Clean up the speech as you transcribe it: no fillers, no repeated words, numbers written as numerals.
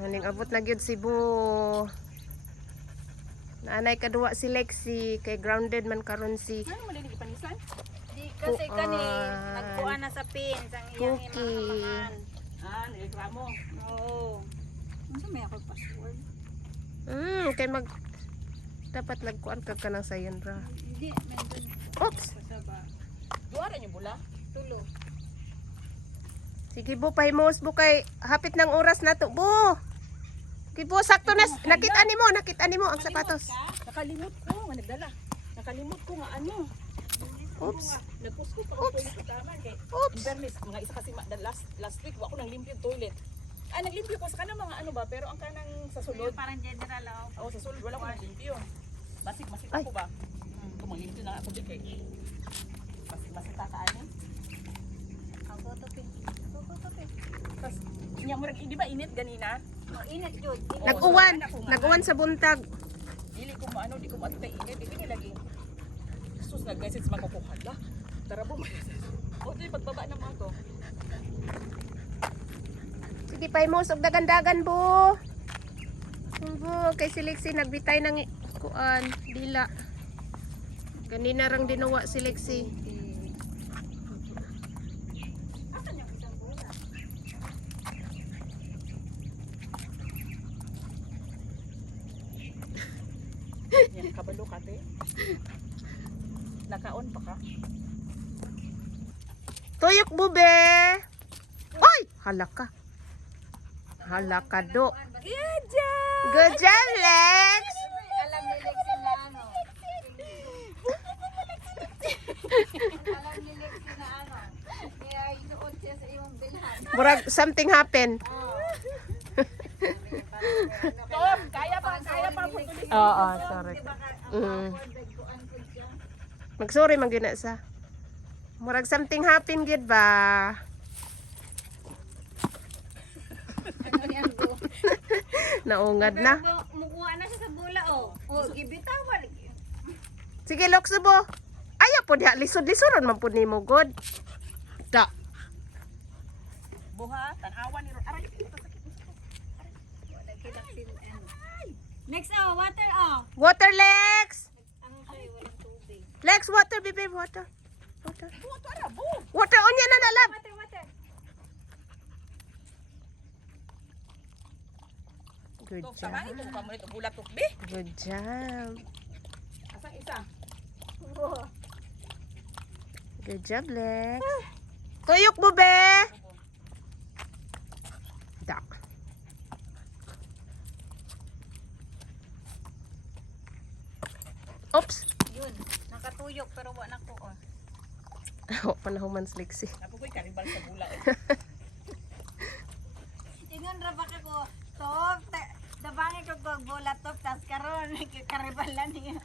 Ning abot na gyud si Bu. Naanay kaduwa si Lexi kay grounded man karon si Ano mo din ipanisan? Di kasi kani Kuan. nagkuha na sa pin sang iyang Cookie. imahamangan. Niligramo. Oo. Ano may ako password? kay mag dapat nagkuan ka kanang sayon ra. Hindi, meron. Oops. Kasaba. Duwara niyo bula. Tulo. Sige Bu, pahimos Bu kay hapit ng oras na to Bu. Sige Bu, sakto na nakita nimo ang sapatos. Nakalimot ko nga nagdala. Nakalimot ko nga ano. Oops. Nagpus ko pa toilet utaman kay. Oops. In fairness, mga isa kasi last week wa ko nang limpyo toilet. Naglimpyo ko sa kanang mga ano ba, pero ang kanang sa sulod. Parang general ako. Sa sulod wala ko nang limpyo. Basik Ay. ako ba? Kumalimpyo na ako di kay. Basik tataan. Ako to pin. Tas nya mo di ba init ganina? Oh, init jud. Nag-uwan sa buntag. Dili ko maano, di ko maatay init, dili lagi. Sus nag-message man ko hala. Tara po. O di pagbaba na mo to. Sige pahimos og dagan-dagan Bu. Bu, kay si Lexi nagbitay ng kuan dila. Ganina rang dinuwa si Lexi. Asan yung isang bola? Yan kabalo ka te. Naka-on pa ka? Tuyok bube. Oy, halaka. Halaka do. Good job! Good job, Lex. Alam ni Lexi na ano. Alam ni Lexi na ano. Kaya inuot siya sa iyong bilhan. Murag something happened. Tom, kaya pa po tuloy. Oo, sorry. Mag-sorry man gyud na sa. Murag something happened gid ba? Ano yan go? Naungad na. Mukuha na siya sa bola oh. Oh, gibitawan. Sige, Loksubo. Ayaw po diha lisod-lisoron man pud nimo god. Da. Buha, tanawan ni aray. Next oh, water oh. Water, Lex. Ano siya walang tubig. Lex, water, baby, water. Water. Buha tara, bu. Water on yan na lab. Water. Good Tom, job. sabay mo ka mo nito bulat tukbi. Good job. Asang isa? Oh. Good job, Lex. Tuyok mo, be. Da. Oops. Yun, nakatuyok pero wala na ko oh. Oh, panahuman si Lexi. Napukoy karibal sa bula. Ingon ra ba ka ko, top, dabangi ko bola top, tas karon, karibalan niya.